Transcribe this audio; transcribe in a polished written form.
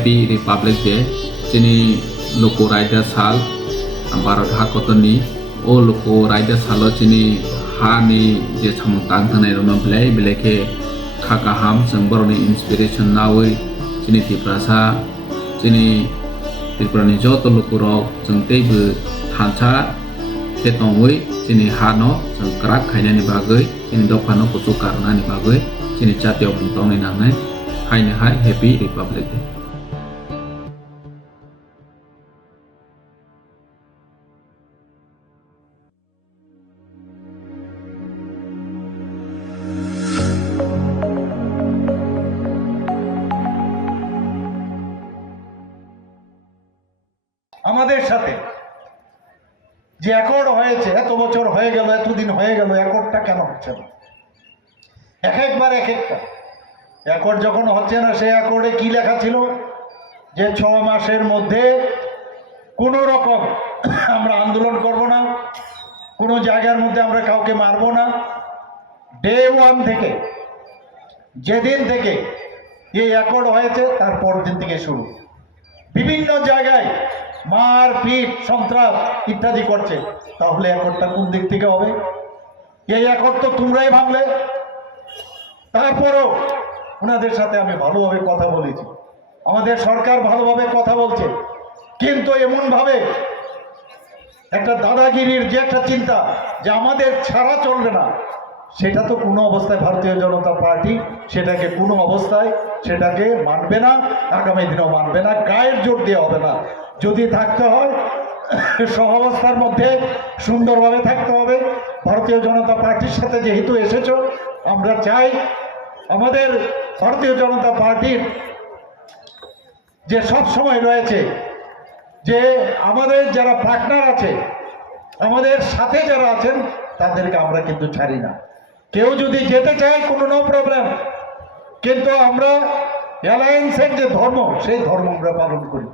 Happy Republic Day chini loko raida sal Bharat hakotoni o loko raida salo chini ha ni je samung tang thanai rona belai ke khakaham sangboroni inspiration nawi chini tiprasa chini Tripurani joto loko rok jeng teibu thancha ketongwi chini hano jeng krak khainani bagoi chini dophano kuchu karnani bagoi chini jatiyo bungtongni nangnai haini hai Happy Republic Day. আমাদের সাথে যে accord হয়েছে এত বছর হয়ে গেল এতদিন হয়ে গেল অ্যাকর্ডটা কেন হচ্ছে না একবার এক একটা অ্যাকর্ড যখন হচ্ছে না সেই অ্যাকর্ডে কি লেখা ছিল যে 6 মাসের মধ্যে কোনো রকম আমরা আন্দোলন করব না কোনো জায়গার মধ্যে আমরা কাউকে মারব না ডে 1 থেকে যেদিন থেকে এই অ্যাকর্ড হয়েছে তার পরের দিন থেকে শুরু বিভিন্ন জায়গায় মারপিট সন্ত্রাস ইত্যাদি করছে তাহলে অ্যাকর্ডটা কোন দিক থেকে হবে এই অ্যাকর্ড তো তোমরাই ভাঙলে তারপরও ওনাদের সাথে আমি ভালোভাবে কথা বলেছি আমাদের সরকার ভালোভাবে কথা বলছে কিন্তু এমন ভাবে একটা দাদাগিরির যে একটা চিন্তা যে আমাদের ছাড়া চলবে না সেটা তো কোনো অবস্থায় ভারতীয় জনতা পার্টি সেটাকে কোনো অবস্থায় সেটাকে মানবে না আগামী দিনেও মানবে না গায়ের জোর দিয়ে হবে না যদি থাকতে হয় সহাবস্থার মধ্যে সুন্দরভাবে থাকতে হবে ভারতীয় জনতা পার্টির সাথে যেহেতু এসেছো আমরা চাই আমাদের ভারতীয় জনতা পার্টির যে সব সময় রয়েছে যে আমাদের যারা পার্টনার আছে আমাদের সাথে যারা আছেন তাদেরকে আমরা কিন্তু ছাড়ি না কেউ যদি যেতে চায় কোনো নো প্রবলেম কিন্তু আমরা অ্যালায়েন্সের যে ধর্ম সেই ধর্ম আমরা পালন করি